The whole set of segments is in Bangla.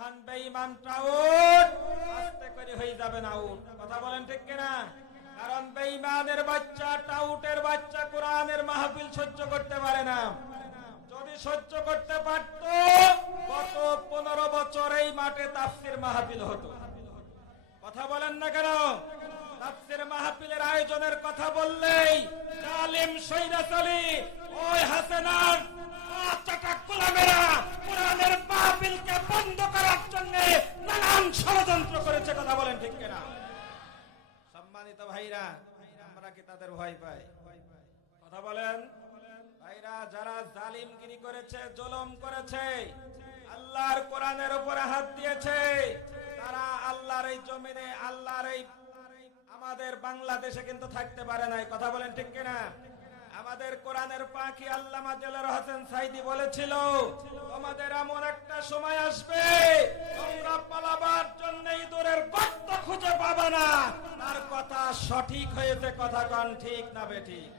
হন বেঈমান টাউট আস্তে আউট কথা বলেন ঠিক কিনা? কারণ বেঈমানের বাচ্চা টাউটের বাচ্চা কোরআনের মাহফিল সহ্য করতে পারে না। যদি সহ্য করতে পারত, গত পনেরো বছর এই মাঠে তাফসির মাহফিল হতো। কথা বলেন না কেন? তাফসির মাহফিলের আয়োজনের কথা বললেই জালিম সৈরাচালী ওই হাসেনার বাচ্চাটা গোলামেরা কোরআনের মাহফিলকে বন্ধ করার জন্য নানান ষড়যন্ত্র করেছে কথা বলেন ঠিক কিনা? সম্মানিত ভাইরা আমরা কি তাদের ভয় পাই? কথা বলেন। ভাইরা যারা জালিমগিরি করেছে জুলুম করেছে আল্লাহর কোরআনের উপরে হাত দিয়েছে তারা আল্লাহর এই জমিনে আল্লাহর এই আমাদের বাংলাদেশে কিন্তু থাকতে পারে নাই কথা বলেন ঠিক কিনা? আমাদের কোরআনের পাখি আল্লামা হোসেন সাইদি বলেছিল, তোমাদের এমন একটা সময় আসবে, তোমরা পালাবার জন্য ইঁদুরের গর্ত খুঁজে পাবে না। তার কথা সঠিক হয়েছে কথা কন ঠিক না বেঠিক।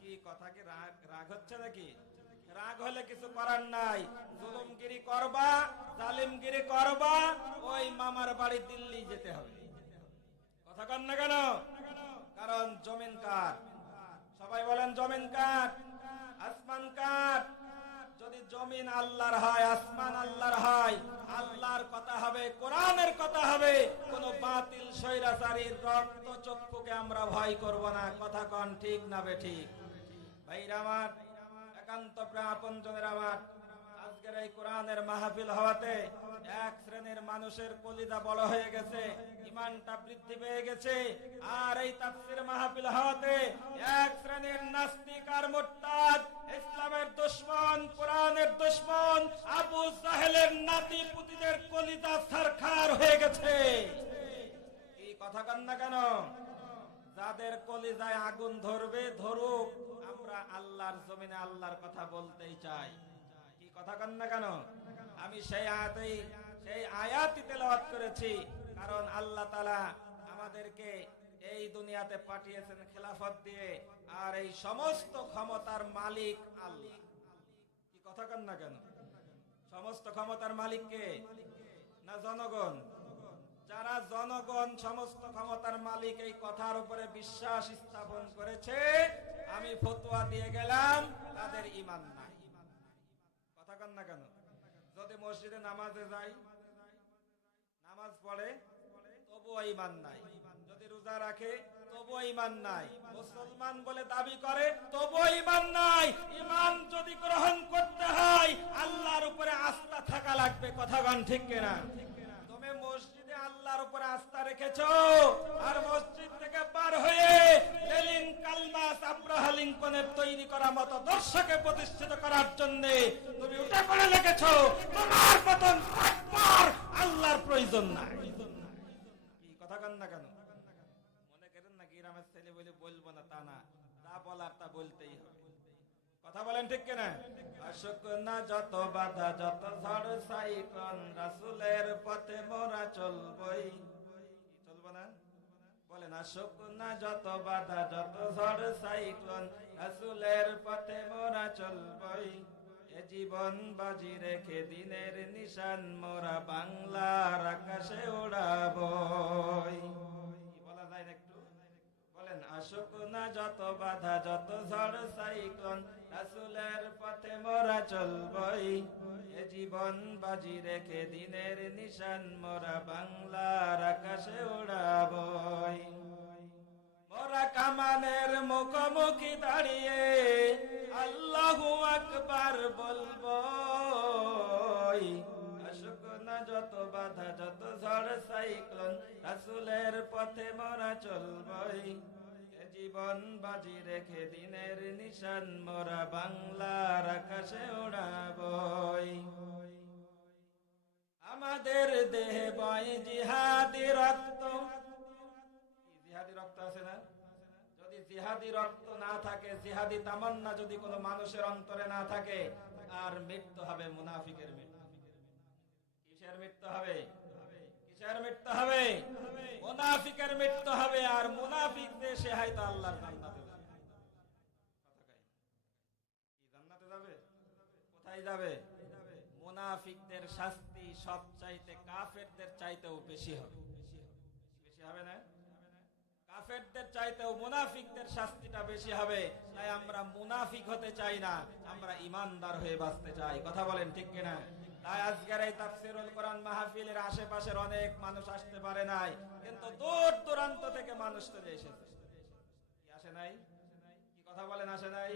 কি কথা কি রাগ রাগ হচ্ছে নাকি? রাগ হলে কিছু করার নাই। জুলুমগিরি করবা, জালিমগিরি করবা, ওই মামার বাড়ি দিল্লি যেতে হবে। কথা কন না কেন? কারণ জমিন কার? সবাই বলেন জমিন কার আসমান কার যদি জমিন আল্লাহর হয়, আসমান আল্লাহর হয়, আল্লাহর কথা হবে, কোরআনের কথা হবে, কোন বাতিল স্বৈরাচারীর রক্ত চক্ষুকে আমরা ভয় করব না, কথা কন ঠিক না বে ঠিক? ভাইরা আমার, একান্ত প্রাপন জনের আমার। আজকের এই কোরআনের মাহফিল হওয়াতে এক শ্রেণির মানুষের কলিজা বড় হয়ে গেছে, ইমানটা বৃদ্ধি পেয়ে গেছে। আর এই তাফসির মাহফিল হওয়াতে এক শ্রেণির নাস্তিক আর ইসলামের কোরআনের আবু সাহেলের নাতি পুতিদের কলিজা সরকার হয়ে গেছে। কথা কন না কেন? যাদের কলিজায় আগুন ধরবে, ধরুক, আমরা আল্লাহর জমিনে আল্লাহর কথা বলতেই চাই। কথা কন না কেন? আমি সেই সেই আয়াতই করেছি। কারণ আল্লাহ আমাদেরকে এই দুনিয়াতে পাঠিয়েছেন খেলাফত দিয়ে। আর এই সমস্ত ক্ষমতার মালিক আল্লাহ। কি কথা কন না কেন? সমস্ত ক্ষমতার মালিক কে? না জনগণ? যারা জনগণ সমস্ত ক্ষমতার মালিক এই কথার উপরে বিশ্বাস স্থাপন করেছে, আমি ফতোয়া দিয়ে গেলাম, তাদের ইমান নাই। কথা কন না কেন? যদি মসজিদে নামাজে যাই, নামাজ পড়ে, তবুও ইমান নাই। যদি রোজা রাখে, তবুও ইমান নাই। মুসলমান বলে দাবি করে, তবুও ইমান নাই। ইমান যদি গ্রহণ করতে হয়, আল্লাহর উপরে আস্থা থাকা লাগবে, কথা গান ঠিক কিনা? উপরে আস্থা রেখেছো? আর মসজিদ থেকে পার হয়ে লেলিন তৈরি করা মতো দর্শকে প্রতিষ্ঠিত করার জন্য তুমি উঠে পড়ে লেগেছো তোমার মতন আল্লাহর প্রয়োজন নাই। কথা কান না কেন? মনে করেন না ছেলে বলে বলব না তা না, যা বলার তা বলতেই হবে। কথা বলেন ঠিক কিনা? অশোক না যত বাধা, যত ঝড় সাইক্লোন, রাসুলের পথে মোরা চলবই। চলবো না? বলেন অশোক না যত বাধা, যত ঝড় সাইক্লোন, রাসুলের পথে মোরা চলবই। এ জীবন বাজি রেখে দিনের নিশান মোরা বাংলার আকাশে ওড়াবই বলেন আসুক না যত বাধা, যত ঝড় সাইক্লোন, রাসুলের পথে মোরা চলবই। এ জীবন বাজি রেখে দিনের নিশান মোরা বাংলার আকাশে উড়াবই। মোরা কামানের মুখোমুখি দাঁড়িয়ে আল্লাহু আকবার বলব আসুক না যত বাধা, যত ঝড় সাইক্লোন, রাসুলের পথে মোরা চলবই। জীবন বাজি রেখে দিনের নিশান মোরা বাংলার আকাশে উড়াবই। আমাদের দেহে বয় জিহাদি রক্ত। জিহাদি রক্ত আছে না? যদি জিহাদি রক্ত না থাকে, জিহাদি তামান্না যদি কোনো মানুষের অন্তরে না থাকে আর মৃত্যু হবে মুনাফিকের মৃত্যু। কিসের মৃত্যু হবে? মৃত্যু হবে। মুনাফিকের মৃত্যু হবে, আর মুনাফিক দেশে হয়তো আল্লাহর জান্নাতে জান্নাতে যাবে? কোথায় যাবে? মুনাফিকদের শাস্তি কাফেরদের চাইতেও বেশি হবে। বেশি হবে না? কাফেরদের চাইতেও মুনাফিকদের শাস্তিটা বেশি হবে। তাই আমরা মুনাফিক হতে চাই না, আমরা ইমানদার হয়ে বাঁচতে চাই। কথা বলেন ঠিক কিনা? তাই আজকের এই তাফসিরুল কোরআন মাহফিলের আশেপাশের অনেক মানুষ আসতে পারে নাই, কিন্তু দূর দূরান্ত থেকে মানুষ এসেছে। আসে নাই? কি কথা বলেন, আসে নাই?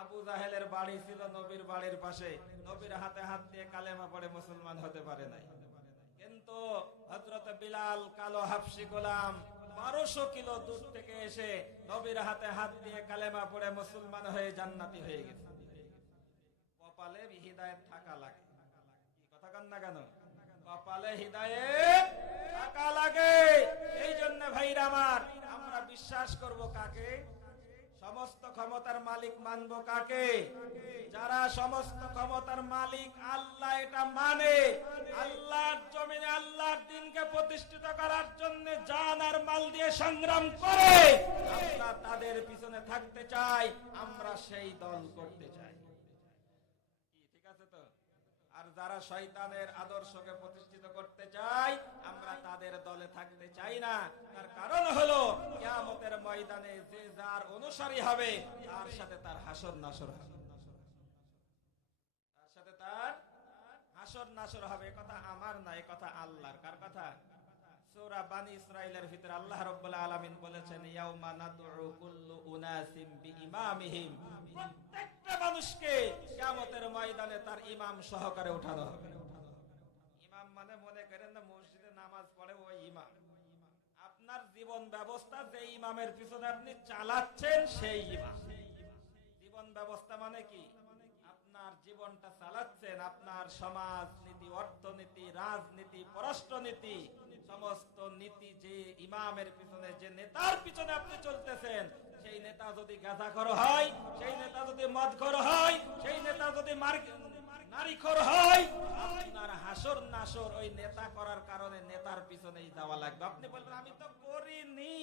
আবু জাহেলের বাড়ি ছিল নবীর বাড়ির পাশে, নবীর হাতে হাত দিয়ে কালেমা পড়ে মুসলমান হতে পারে নাই। কিন্তু হজরত বিলাল কালো হাফসি গোলাম বারোশো কিলো দূর থেকে এসে নবীর হাতে হাত দিয়ে কালেমা পড়ে মুসলমান হয়ে জান্নাতি হয়ে গেছে। কপালে হৃদায়ত থাকা লাগে। কি না কেন? কপালে লাগে। এই জন্য আমার, আমরা বিশ্বাস করব কাকে? সমস্ত ক্ষমতার মালিক কাকে? যারা সমস্ত ক্ষমতার মালিক, আল্লাহ এটা মানে। আল্লাহর জমিনে, আল্লাহর দিনকে প্রতিষ্ঠিত করার জন্য জান আর মাল দিয়ে সংগ্রাম করে। আমরা তাদের পিছনে থাকতে চাই, আমরা সেই দল করতে চাই কি ঠিক আছে তো আর যারা শয়তানের আদর্শকে প্রতিষ্ঠিত করতে চাই আমরা তাদের দলে থাকতে চাই না। তার কারণ হলো, কিয়ামতের ময়দানে যে যার অনুসারী হবে, তার সাথে তার হাসর নাসর হবে। তার সাথে তার হাসর নাসর হবে। কথা আমার না কথা আল্লাহর। কার কথা? সূরা ইসরাইলের ভিতরে আল্লাহ আলামিন বলেছেন, ইয়াউমা নাদউ কুল্লু উনাসিম বিইমামিহিম। প্রত্যেকটা মানুষকে কিয়ামতের ময়দানে তার ইমাম সহকারে উঠানো হবে। ইমাম মানে মনে করেন না, মসজিদে নামাজ পড়ে ওই ইমাম। আপনার জীবন ব্যবস্থা যে ইমামের পিছনে আপনি চালাচ্ছেন সেই ইমাম। জীবন ব্যবস্থা মানে কি? আপনার জীবনটা চালাচ্ছেন, আপনার সমাজ নীতি অর্থনীতি, রাজনীতি, পররাষ্ট্রনীতি, সমস্ত নীতি যে ইমামের পিছনে, যে নেতার পিছনে আপনি চলতেছেন, সেই নেতা যদি গাঁজাখর হয়, সেই নেতা যদি মদখর হয়, সেই নেতা যদি হয়, আপনার হাসর নাসর ওই নেতা করার কারণে নেতার পিছনেই যাওয়া লাগবে। আপনি বলবেন, আমি তো করিনি,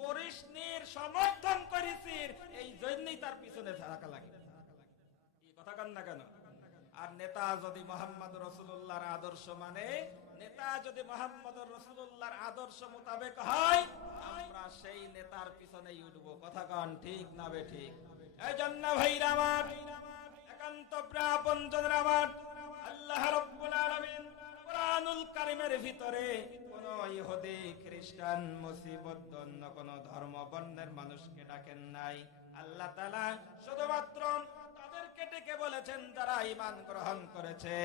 করিসনি, সমর্থন করেছি। এই জন্যই তার পিছনে থাকা লাগে। কথা কান না কেন? আর নেতা যদি মোহাম্মদ রসুল্লাহর আদর্শ মানে নেতা যদি মোহাম্মদ রসুল্লাহর আদর্শ মোতাবেক হয়, আমরা সেই নেতার পিছনেই উঠবো। কথা কন, ঠিক না বে ঠিক? এই জন্য ভাইরা আমার, একান্ত প্রাপঞ্জনের আমার, আল্লাহ রব্বুল আলামিন কোরআনুল কারিমের ভিতরে কোন ইহুদি, খ্রিস্টান, মুসিবত, অন্য কোন ধর্ম বর্ণের মানুষকে ডাকেন নাই। আল্লাহ তাআলা শুধুমাত্র ডেকে বলেছেন, যারা ঈমান গ্রহণ করেছে,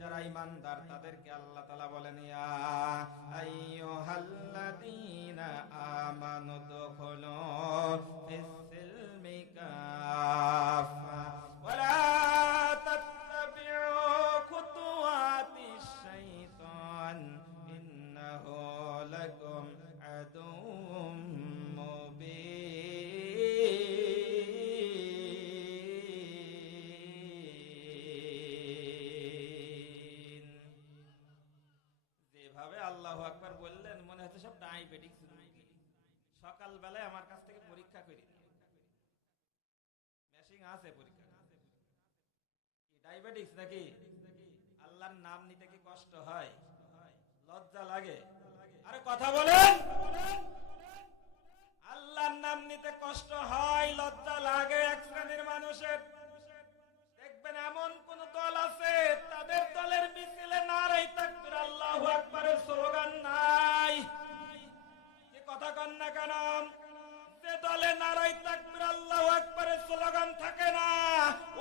যারা ঈমানদার, তাদেরকে আল্লাহ তাআলা বলেন, ইয়া আইয়ুহাল্লাযীনা আমানু আছে পরীক্ষা। ডায়াবেটিস নাকি? আল্লাহর নাম নিতে কি কষ্ট হয়? লজ্জা লাগে। আরে কথা বলেন। আল্লাহর নাম নিতে কষ্ট হয়, লজ্জা লাগে এক শ্রেণির মানুষের। দেখবেন এমন কোন দল আছে, তাদের দলের মিছিলে নারাই তাকবীর, আল্লাহু আকবারের স্লোগান নাই। কথা কন না কেন, যে দলে নারাই তাকবীর স্লোগান থাকে না,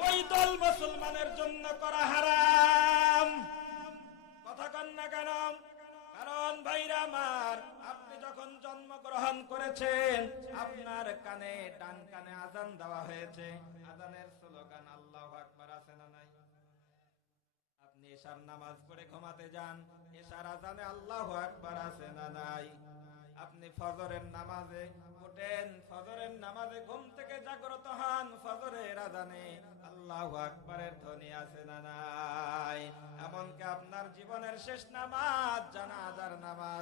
ওই দল মুসলমানের জন্য করা হারাম। কথা কন না কেন? কারণ ভাইরা আমার, আপনি যখন জন্মগ্রহণ করেছেন, আপনার কানে, ডান কানে আজান দেওয়া হয়েছে। আজানের স্লোগান আল্লাহু আকবার আছে না নাই? আপনি নামাজ পড়ে ঘুমাতে যান, এশার আজানে আল্লাহু আকবার আছে না নাই? আপনি ফজরের নামাজে উঠেন, ফজরের নামাজে ঘুম থেকে জাগ্রত হন, ফজরের আজানে আল্লাহ আকবরের ধ্বনি আছে না নাই? এমনকি আপনার জীবনের শেষ নামাজ, জানাজার নামাজ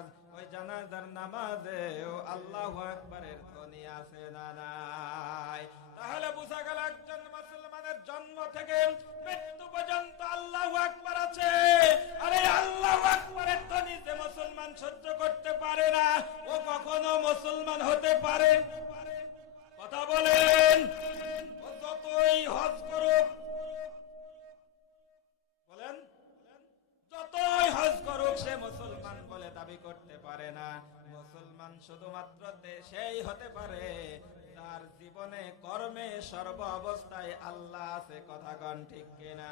ঠিক কিনা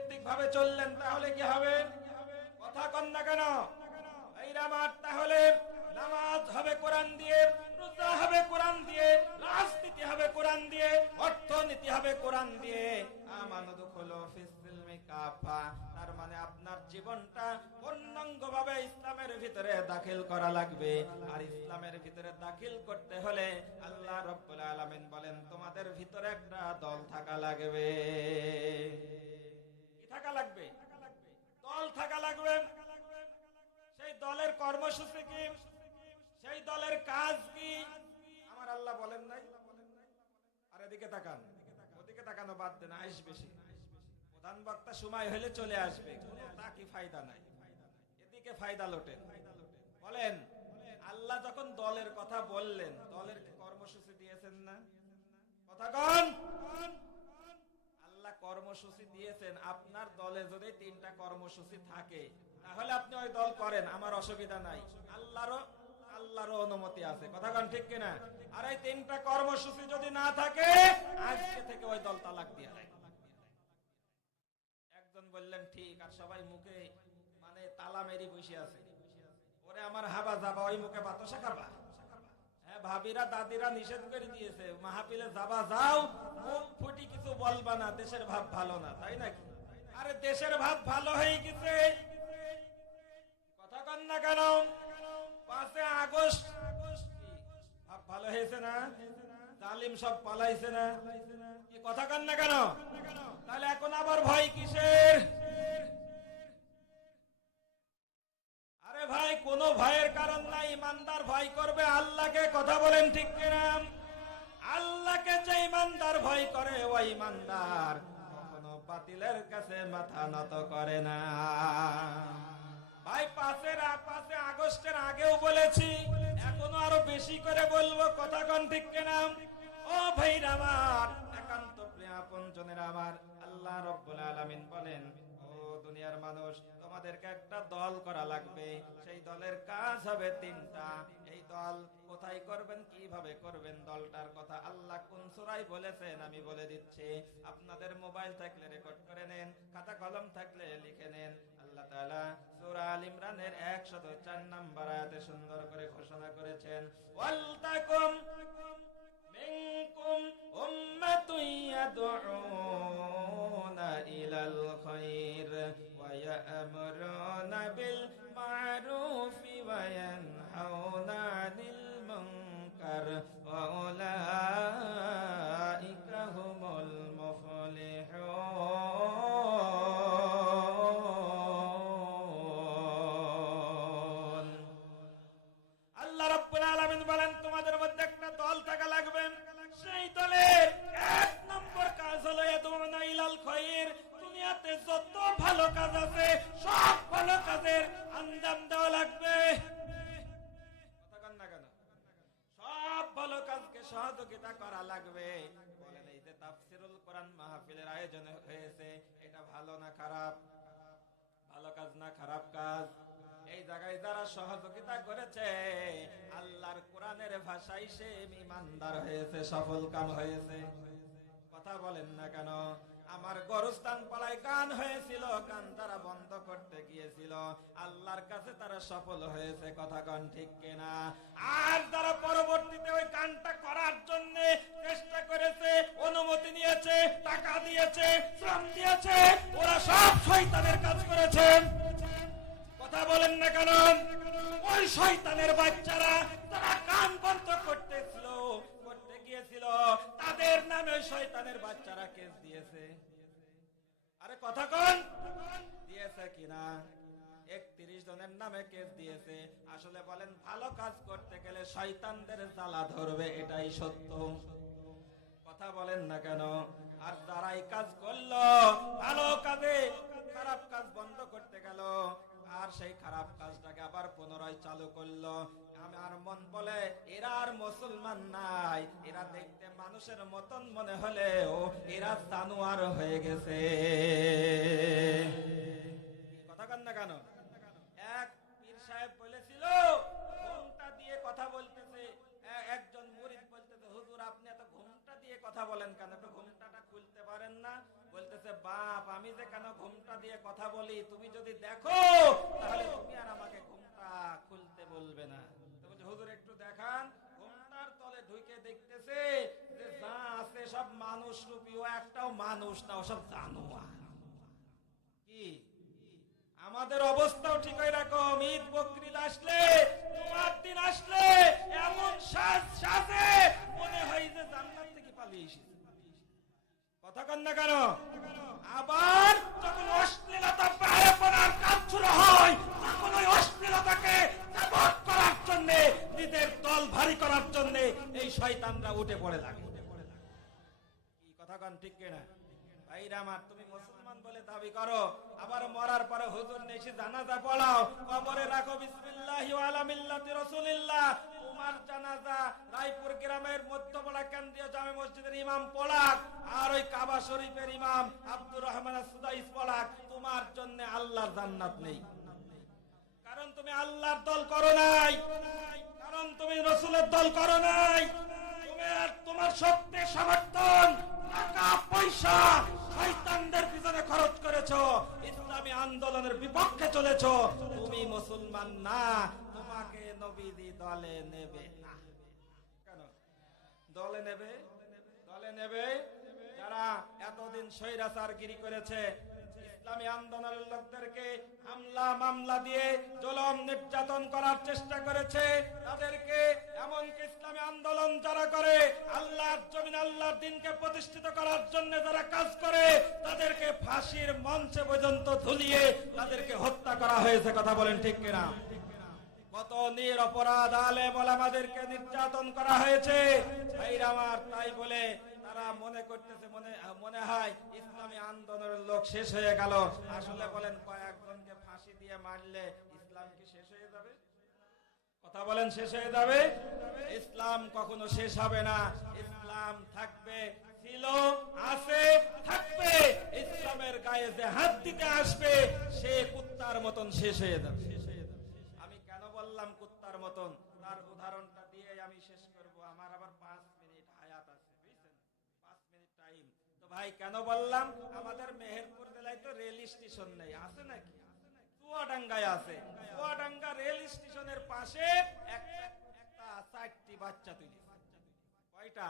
ভিত্তিক ভাবে চললেন, তাহলে কি হবে? কথা কন না কেন? তাহলে নামাজ হবে কোরআন দিয়ে, রোজা হবে কোরআন দিয়ে, রাজনীতি হবে কোরআন দিয়ে, অর্থনীতি হবে কোরআন দিয়ে। মানে ইসলামের ভিতরে দাখিল করা লাগবে। আর ইসলামের ভিতরে দাখিল করতে হলে আল্লাহ বলেন, তোমাদের ভিতরে একটা দল থাকা লাগবে। থাকা লাগবে। দল থাকা লাগবে। সেই দলের কর্মসূচি কি? সেই দলের কাজ কি? আমার আল্লাহ বলেন নাই। আর এদিকে তাকান। ওদিকে তাকানো বাদ দেন আইস বেশি। প্রধান বক্তা সময় হলে চলে আসবে। তা কি ফায়দা নাই। এদিকে ফায়দা লোটে। বলেন, আল্লাহ যখন দলের কথা বললেন, দলের কর্মসূচি দিয়েছেন না? কথা কন। কর্মসূচি দিয়েছেন, আপনার দলে যদি তিনটা কর্মসূচি থাকে, তাহলে আপনি ওই দল করেন, আমার অসুবিধা নাই। আল্লাহরও আল্লাহরও অনুমতি আছে। কথা কন ঠিক কিনা? আর এই তিনটা কর্মসূচি যদি না থাকে, আজকে থেকে ওই দল তালাক দিয়ে দেয়। একজন বললেন, ঠিক, আর সবাই মুখে মানে তালা মেরি বসে আছে। ওরে, আমার হাবা যাবা, ওই মুখে বাতাসা খাবা ভাবিরা, দাদিরা নিষেধ করে দিয়েছে মাহাপিলে যাবা যাও মুখ ফুটি কিছু বলবা না, দেশের ভাব ভালো না। তাই নাকি? আরে দেশের ভাব ভালো হয়ে গেছে। কথা কন না কেন? পাঁচে আগস্ট, ভাব ভালো হয়েছে না? জালিম সব পালাইছে না? কথা কন না কেন? তাহলে এখন আবার ভয় কিসের? ভাই, কোনো ভয়ের কারণ নাই, ইমানদার ভয় করবে, আল্লাহকে কথা বলেন ঠিক কিনা? আল্লাহকে যে ইমানদার ভয় করে ও ইমানদার কখনো বাতিলের কাছে মাথা নত করে না। ভাই পাঁচের আ- পাঁচে আগস্টের আগেও বলেছি, এখনও আরও বেশি করে বলব, কথা কন ঠিক কিনা? ও ভাইরা আমার, একান্ত প্রিয় আপন জনের আমার, আল্লাহ রব্বুল আলামিন বলেন দুনিয়ার মানুষ, তোমাদেরকে একটা দল করা লাগবে। সেই দলের কাজ হবে তিনটা। এই দল কোথায় করবেন, কীভাবে করবেন, দলটার কথা আল্লাহ কোন সূরায় বলেছেন আমি বলে দিচ্ছি। আপনাদের মোবাইল থাকলে রেকর্ড করে নেন, খাতা কলম থাকলে লিখে নেন। আল্লাহ তাআলা সূরা আল ইমরানের 104 নম্বর আয়াতে সুন্দর করে ঘোষণা করেছেন ওয়ালতাকুম منكم أمة يدعون إلى الخير ويأمرون بالمعروف وينهون عن المنكر. ভালো কাজ আছে, সব ভালো কাজের আঞ্জাম দেওয়া লাগবে। সব ভালো কাজকে সহযোগিতা করা লাগবে। বলেন এই যে তাফসিরুল কোরআন মাহফিলের আয়োজন হয়েছে, এটা ভালো না খারাপ? ভালো কাজ না খারাপ কাজ? এই জায়গায় যারা সহযোগিতা করেছে, আল্লাহর কোরআনের ভাষায় সে ইমানদার হয়েছে সফল কাম হয়েছে। কথা বলেন না কেন? আমার গরস্থান পাড়ায় গান হয়েছিল, গান তারা বন্ধ করতে গিয়েছিল। আল্লাহর কাছে তারা সফল হয়েছে, কথা কন ঠিক কিনা? আর তারা পরবর্তীতে ওই গানটা করার জন্য চেষ্টা করেছে, অনুমতি নিয়েছে, টাকা দিয়েছে, শ্রম দিয়েছে, ওরা সব শয়তানের কাজ করেছেন কথা বলেন না কেন? ওই শয়তানের বাচ্চারা তারা কান বন্ধ করতেছিল করতে গিয়েছিল তাদের নামে শয়তানের বাচ্চারা কেস দিয়েছে। আরে কথা কন। দিয়েছে কিনা? একত্রিশ জনের নামে কেস দিয়েছে। আসলে বলেন, ভালো কাজ করতে গেলে শয়তানদের জ্বালা ধরবে, এটাই সত্য। কথা বলেন না কেন? আর যারা কাজ করল, ভালো কাজে খারাপ কাজ বন্ধ করতে গেল, আর সেই খারাপ কাজটাকে আবার পুনরায় চালু করল। আমার মন বলে, এরা আর মুসলমান নাই। এরা দেখতে মানুষের মতন মনে হলেও এরা জানোয়ার হয়ে গেছে। কথা কন না কেন? এক পীর সাহেব বলেছিল, ঘুমটা দিয়ে কথা বলতেছে। একজন মুরিদ বলতেছে, হুজুর, আপনি এত ঘুমটা দিয়ে কথা বলেন কেন? একটু ঘুমটাটা খুলতে পারেন না? বলতেছে, বাপ, আমি যে কেন ঘুমটা দিয়ে কথা বলি, তুমি যদি দেখো, তাহলে তুমি আর আমাকে ঘুমটা খুলতে বলবে না। হুজুর একটু দেখান ঘুমটার তলে ঢুকে দেখতেছে যে যা আছে সব মানুষ রূপী, ও একটাও মানুষ না সব জানোয়ার। কি? আমাদের অবস্থাও ঠিক হয়ে রাখো ঈদ বকরিদ আসলে তোমার দিন আসলে, এমন সাজ সাজে, মনে হয় যে জান্নাত থেকে পালিয়ে এসেছে। কথা কন না কেন? আবার যখন অশ্লীলতা পায়ে পড়ার কাজ শুরু হয়, তখন ওই অশ্লীলতাকে করার জন্য নিজের দল ভারী করার জন্য এই শয়তানরা উঠে পড়ে লাগে কথা কন, ঠিক ভাইরা আমার তুমি মুসলমান বলে দাবি করো, আবার মরার পরে হুজুর জানাজা পড়াও, কবরে রাখো বিসমিল্লাহি মিল্লাতি রাসূলিল্লাহ। তোমার জানাজা রায়পুর গ্রামের মধ্যপাড়া কেন্দ্রীয় জামে মসজিদের ইমাম পড়াক আর ওই কাবা শরীফের ইমাম আব্দুর রহমান সুদাইস পড়াক তোমার জন্য আল্লাহর জান্নাত নেই। কারণ তুমি আল্লাহর দল করো নাই। কারণ তুমি রসুলের দল করো নাই। তোমার সত্যের সমর্থন, টাকা, পয়সা শয়তানদের পিছনে খরচ করেছ, ইসলামী আন্দোলনের বিপক্ষে চলেছো। তুমি মুসলমান না, তোমাকে নবীদি দলে নেবে না। কেন? দলে নেবে? দলে নেবে? যারা এতদিন স্বৈরাচারগিরি করেছে ইসলামী আন্দোলনের লোকদেরকে হামলা, মামলা দিয়ে জলম নির্যাতন করার চেষ্টা করেছে। তাদেরকে এমনকি ইসলামী আন্দোলন যারা করে, আল্লাহর জমিন, আল্লাহর দিনকে প্রতিষ্ঠিত করার জন্য যারা কাজ করে, তাদেরকে ফাঁসির মঞ্চে পর্যন্ত ঝুলিয়ে তাদেরকে হত্যা করা হয়েছে। কথা বলেন ঠিক কিনা? কত নির অপরাধ আলে বলে আমাদেরকে নির্যাতন করা হয়েছে। ভাইরা তাই বলে তারা মনে করতেছে, মনে মনে হয় ইসলামী আন্দোলনের লোক শেষ হয়ে গেল। আসলে বলেন, কয়েকজনকে ফাঁসি দিয়ে মারলে ইসলাম কি শেষ হয়ে যাবে? কথা বলেন, শেষ হয়ে যাবে? ইসলাম কখনো শেষ হবে না। ইসলাম থাকবে, ছিল, আছে, থাকবে। ইসলামের গায়ে যে হাত দিতে আসবে, সে কুত্তার মতন শেষ হয়ে যাবে। আমি কেন বললাম কুত্তার মতন তার উদাহরণটা দিয়ে আমি শেষ করব আমার আবার পাঁচ মিনিট হায়াত আছে বুঝছেন পাঁচ মিনিট টাইম তো ভাই, কেন বললাম? আমাদের মেহেরপুর জেলায় তো রেল স্টেশন নেই, আছে নাকি? চুয়াডাঙ্গায় আছে। চুয়াডাঙ্গা রেল স্টেশনের পাশে একটা চারটি বাচ্চা তুলি কয়টা?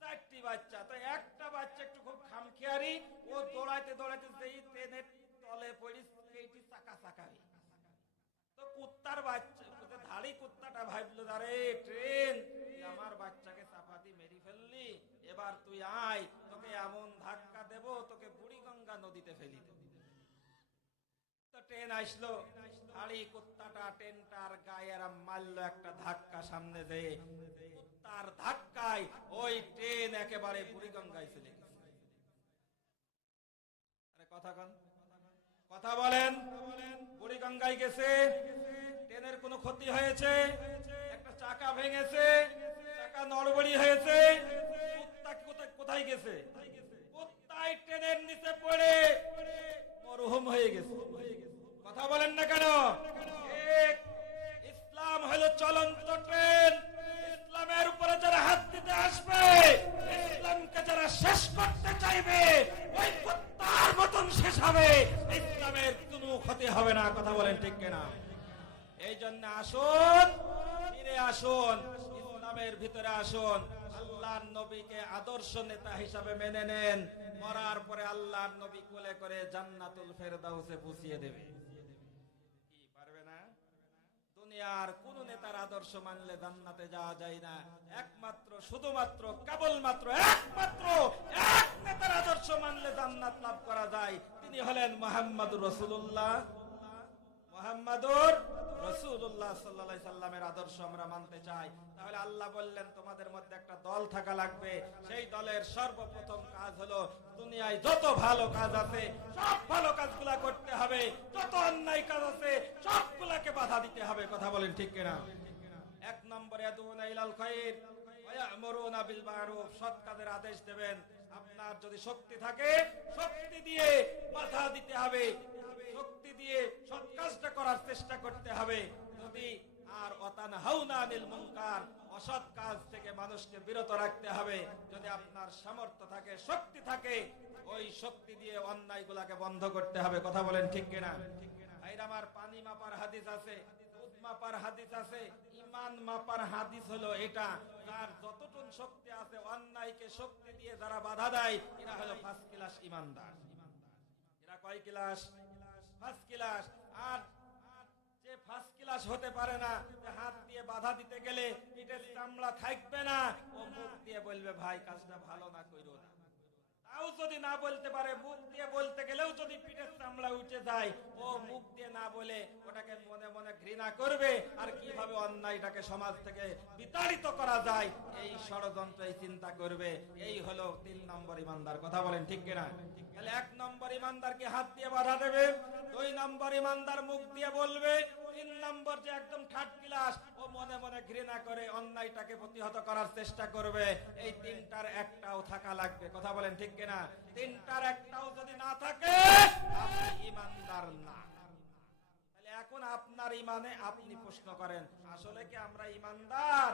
চারটি বাচ্চা। তো একটা বাচ্চা একটু খুব খামখেয়ারি ও দৌড়াইতে দৌড়াইতে যেই ট্রেনের তলে পড়ি এইটি চাকা চাকারি তো কুত্তার বাচ্চা ধাড়ি কুত্তাটা ভাবলো, আরে, ট্রেন, তুই আমার বাচ্চাকে চাপাতি মেরি ফেললি, এবার তুই আয় এমন ধাক্কা দেব, তোকে বুড়িগঙ্গা নদীতে ফেলি ট্রেন আসলো কুত্তাটা ট্রেনটার গায়ে একটা ধাক্কা সামনে কুত্তার ধাক্কায় ওই ট্রেন একেবারে বুড়িগঙ্গায় আরে কথা কন, কথা বলেন, বুড়িগঙ্গায় গেছে, ট্রেনের কোনো ক্ষতি হয়েছে, একটা চাকা ভেঙেছে, চাকা নড়বড়ি হয়েছে কোথায় কোথায় গেছে কুত্তায় ট্রেনের নিচে পড়ে? মরহম হয়ে গেছে কথা বলেন না কেন এক, ইসলাম হলো চলন্ত ট্রেন ইসলামের উপরে যারা হাত দিতে আসবে ইসলামকে যারা শেষ করতে চাইবে ওই জন্য আসুন ফিরে আসুন ইসলামের ভিতরে আসুন আল্লাহর নবীকে আদর্শ নেতা হিসাবে মেনে নেন, মরার পরে আল্লাহর নবী কোলে করে জান্নাতুল ফেরদাউসে পুষিয়ে দেবে। কি, পারবে না? দুনিয়ার কোন নেতার আদর্শ মানলে জান্নাতে যাওয়া যায় না। একমাত্র, শুধুমাত্র, কেবলমাত্র, একমাত্র এক নেতার আদর্শ মানলে জান্নাত লাভ করা যায়। তিনি হলেন মোহাম্মদুর রসুল্লাহ মোহাম্মদুর কাজ কাজ কাজ বাধা দিতে হবে। কথা বলেন ঠিক কিনা? এক নম্বরে আদেশ দেবেন। আপনার যদি শক্তি থাকে, শক্তি দিয়ে বাধা দিতে হবে। শক্তি দিয়ে সৎ কাজটা করার চেষ্টা করতে হবে যদি আর অতান হাউনা আনিল মুনকার অসৎ কাজ থেকে মানুষকে বিরত রাখতে হবে। যদি আপনার সামর্থ্য থাকে, শক্তি থাকে, ওই শক্তি দিয়ে অন্যায়গুলাকে বন্ধ করতে হবে। কথা বলেন ঠিক কিনা? ইমান মাপার হাদিস হলো এটা। যার যতটুন শক্তি আছে, অন্যায়কে শক্তি দিয়ে যারা বাধা দেয়, এরা হলো ফার্স্ট ক্লাস ইমানদার। এরা আর ক্লাস হতে পারে না। হাত দিয়ে বাধা দিতে গেলে থাকবে না। ও দিয়ে বলবে, ভাই, কাজটা ভালো না করো না। তাও যদি না বলতে পারে, মুখ দিয়ে বলতে গেলেও যদি পিঠের চামড়া উঠে যায়, ও মুখ দিয়ে না বলে ওটাকে মনে মনে ঘৃণা করবে, আর কীভাবে অন্যায়টাকে সমাজ থেকে বিতাড়িত করা যায়, এই ষড়যন্ত্র এই চিন্তা করবে। এই হলো তিন নম্বর ইমানদার, কথা বলেন ঠিক কিনা? তাহলে এক নম্বর ইমানদারকে হাত দিয়ে বাধা দেবে? দুই নম্বর ইমানদার মুখ দিয়ে বলবে, তিন নম্বর যে একদম থার্ড ক্লাস ও মনে মনে ঘৃণা করে অন্যায়টাকে প্রতিহত করার চেষ্টা করবে। এই তিনটার একটাও থাকা লাগবে, কথা বলেন ঠিক কিনা তিনটার একটাও যদি না থাকে ইমানদার না। এখন আপনার ইমানে আপনি প্রশ্ন করেন, আসলে কি আমরা ইমানদার?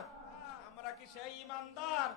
আমরা কি সেই ইমানদার?